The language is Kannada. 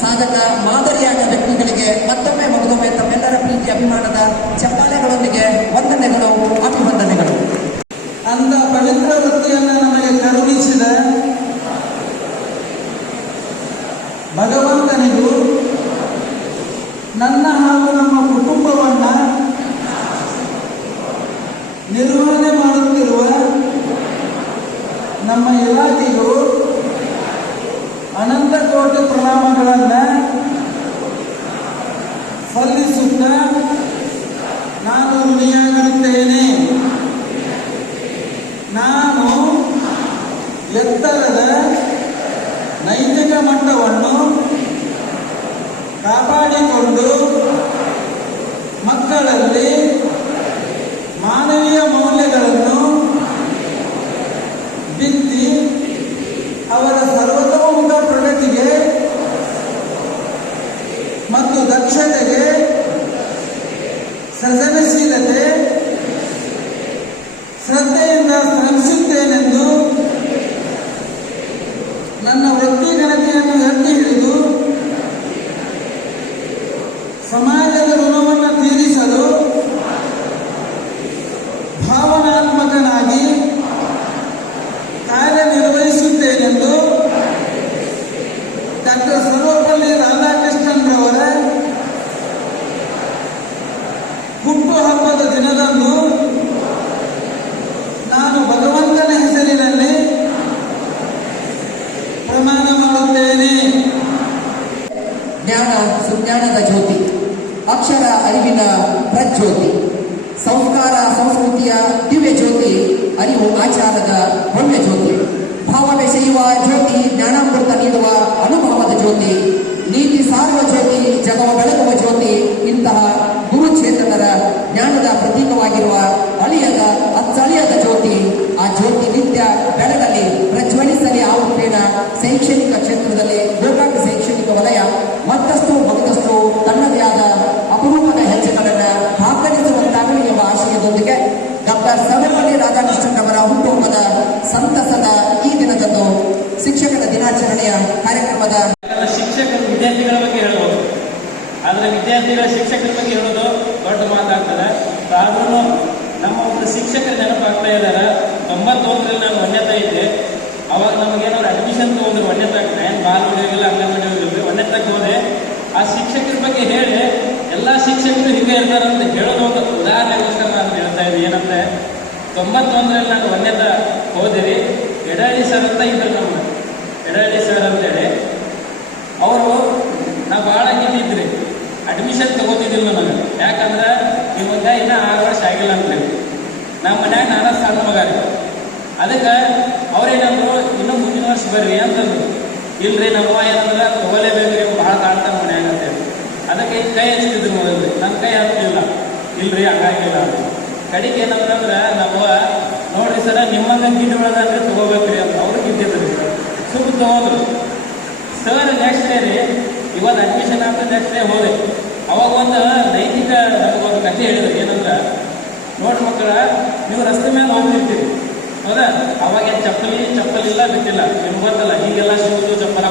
ಸಾಧಕ ಮಾದರಿಯಾದ ವ್ಯಕ್ತಿಗಳಿಗೆ ಮತ್ತೊಮ್ಮೆ ಮಗದೊಮ್ಮೆ ತಮ್ಮೆಲ್ಲರ ಪ್ರೀತಿ, ಅಭಿಮಾನದ ಚಪ್ಪಾಳೆಗಳೊಂದಿಗೆ ವಂದನೆಗಳು ಅಭಿವಂದನೆಗಳು ಅಂತ ಪವಿತ್ರ ವೃತ್ತಿಯನ್ನು ನಮಗೆ ಕರುಣಿಸಿದ ಭಗವಂತನಿಗೂ ನನ್ನ ಹಾಗೂ ನಮ್ಮ ಕುಟುಂಬವನ್ನ ನಿರ್ವಹಣೆ ಮಾಡುತ್ತಿರುವ ನಮ್ಮ ಇಲಾಖೆಗೂ ಋಣಿಯಾಗಿರುತ್ತೇನೆ ನಾನು ಎತ್ತರದ ನೈತಿಕ ಮಟ್ಟವನ್ನು ಕಾಪಾಡಿಕೊಂಡು ಮಕ್ಕಳಲ್ಲಿ ಮಾನವೀಯ ಮೌಲ್ಯಗಳನ್ನು ಬಿತ್ತಿ ಅವರ ಸರ್ವತೋಮುಖ ಪ್ರಗತಿಗೆ ಮತ್ತು ದಕ್ಷತೆಗೆ ಸಮಾಜದ ಋಣವನ್ನು ತೀರಿಸಲು ಭಾವನಾತ್ಮಕನಾಗಿ ಕಾರ್ಯನಿರ್ವಹಿಸುತ್ತೇನೆಂದು ಡಾಕ್ಟರ್ ಸರ್ವಪಲ್ಲಿ ರಾಧಾಕೃಷ್ಣನ್ರವರ ಹುಟ್ಟುಹಬ್ಬದ ದಿನದಂದು ನಾನು ಭಗವಂತನ ಹೆಸರಿನಲ್ಲಿ ಪ್ರಮಾಣ ಮಾಡುತ್ತೇನೆ. ಜ್ಞಾನ, ಸುಜ್ಞಾನದ ಜ್ಯೋತಿ. ಅಕ್ಷರ ಅರಿವಿನ ಪ್ರಜ್ಯೋತಿ. ಸಂಸ್ಕಾರ, ಸಂಸ್ಕೃತಿಯ ದಿವ್ಯ ಜ್ಯೋತಿ, ಅರಿವು ಆಚಾರದ ಭವ್ಯ ಜ್ಯೋತಿ. ಭಾವ ಬೆಸೆಯುವ ಜ್ಯೋತಿ, ಜ್ಞಾನಾಮೃತ ನೀಡುವ ಅನುಭವದ ಜ್ಯೋತಿ. ನೀತಿ ಸಾರುವ ಜ್ಯೋತಿ, ಜಗವ ಬೆಳಗುವ ಜ್ಯೋತಿ, ಇಂತಹ ಗುರುಚೇತನರ ಜ್ಞಾನದ ಪ್ರತೀಕವಾಗಿರುವ ಅಳಿಯದ, ಅಚ್ಚಳಿಯದ ಜ್ಯೋತಿ, ಆ ಜ್ಯೋತಿ ನಿತ್ಯ ಬೆಳಗಲಿ ಪ್ರಜ್ವಲಿಸಲಿ ಆ ಉತ್ತೇನ ಶೈಕ್ಷಣಿಕ ದಿನಾಚರಣೆಯ ಕಾರ್ಯಕ್ರಮದ ಶಿಕ್ಷಕರು ವಿದ್ಯಾರ್ಥಿಗಳ ಬಗ್ಗೆ ಹೇಳಬಹುದು ಆದರೆ ವಿದ್ಯಾರ್ಥಿಗಳ ಶಿಕ್ಷಕರ ಬಗ್ಗೆ ಹೇಳೋದು ದೊಡ್ಡ ಮಾತಾಗ್ತದೆ. ಆದ್ರೂ ನಮ್ಮ ಒಂದು ಶಿಕ್ಷಕರು ನೆನಪಾಗ್ತಾ ಇದ್ದಾರೆ ತೊಂಬತ್ತೊಂದರಲ್ಲಿ ನಾನು ಒಂದನೇತ ಇದ್ದೆ ಅವಾಗ ನಮಗೇನಾದ್ರು ಅಡ್ಮಿಷನ್ ತೊಗೊಂಡ್ರೆ ಒಂದನೇತ ಏನು ಬಾಲ್ವಾಡಿ ಹೋಗಿಲ್ಲ ಅಂಗನವಾಡಿ ಹೋಗಿಲ್ಲ ಒಂದನೇತಕ್ಕೆ ಹೋದೆ. ಆ ಶಿಕ್ಷಕರ ಬಗ್ಗೆ ಹೇಳಿ, ಎಲ್ಲ ಶಿಕ್ಷಕರು ಹಿಂಗೆ ಇರ್ತಾರೆ ಅಂತ ಹೇಳೋದು ಒಂದು ಉದಾಹರಣೆಗೋಸ್ಕರ ನಾನು ಹೇಳ್ತಾ ಇದ್ದೀನಿ. ಏನಂದ್ರೆ, ತೊಂಬತ್ತೊಂದರಲ್ಲಿ ನಾನು ಒಂದನೇತ ಹೋದಿರಿ ಎಡಹಳ್ಳಿ ಸರ್ ಅಂತ ಇದ್ರು ನಮ್ಮ ಎಡಹಳ್ಳಿ ಸರ್ ಅಂತೇಳಿ ಅವರು ನಾ ಭಾಳ ಗಿದ್ದಿದ್ರಿ ಅಡ್ಮಿಷನ್ ತಗೋತಿದ್ದಿಲ್ಲ ನನಗೆ ಯಾಕಂದ್ರೆ ನಿಮಗ ಇನ್ನ ಆರು ವರ್ಷ ಆಗಿಲ್ಲ ಅಂತೇಳಿ ನಮ್ಮ ಮನ್ಯಾಗ ನಾನು ಸಣ್ಣ ಮಗ ರೀ. ಅದಕ್ಕೆ ಅವ್ರೇನಂದ್ರು ಇನ್ನೂ ಮುಂದಿನ ವರ್ಷ ಬರ್ರಿ ಅಂತಂದ್ರು. ಇಲ್ರಿ ನಮ್ಮ ಏನಂದ್ರೆ ತಗೋಲೇಬೇಕ್ರಿ ಭಾಳ ಕಾಡ್ತಾನೆ ಮನ್ಯಾಗ ಅಂತೇಳಿ ಅದಕ್ಕೆ ಕೈ ಹಚ್ತಿದ್ರು ಮೊದಲು. ನನ್ನ ಕೈ ಹತ್ತಲಿಲ್ಲ ಇಲ್ರಿ ಹಂಗಾಗಿಲ್ಲ ಅಂತ. ಕಡೆಗೆ ಏನಂತಂದ್ರೆ ನಮ್ಮ ನೋಡ್ರಿ ಸರ ನಿಮ್ಮಂಗ ಗಿಡ ಒಳಗಾದ್ರೆ ತಗೋಬೇಕ್ರಿ ಅಂತ ಅವ್ರು ಗಿದ್ದಿದ್ರು ಸುಮ್ಮ ತಗೊಂಡ್ರು. ಸರ್ ನೆಕ್ಸ್ಟ್ ಡೇ ರೀ ಇವತ್ತು ಅಡ್ಮಿಷನ್ ಆಗ್ತದೆ ನೆಕ್ಸ್ಟ್ ಡೇ ಹೋದೆ. ನೋಡ್ರಿ ಮಕ್ಕಳ, ನೀವು ರಸ್ತೆ ಮೇಲೆ ಹೋಗ್ತಿರ್ತೀರಿ ಹೌದಾ? ಅವಾಗ ಚಪ್ಪಲಿ ಚಪ್ಪಲಿ ಇಲ್ಲ, ಬಿಟ್ಟಿಲ್ಲ. ನಿಮ್ಗೆ ಗೊತ್ತಲ್ಲ, ಹೀಗೆಲ್ಲ ಶೂಸು ಚಪ್ಪಲ.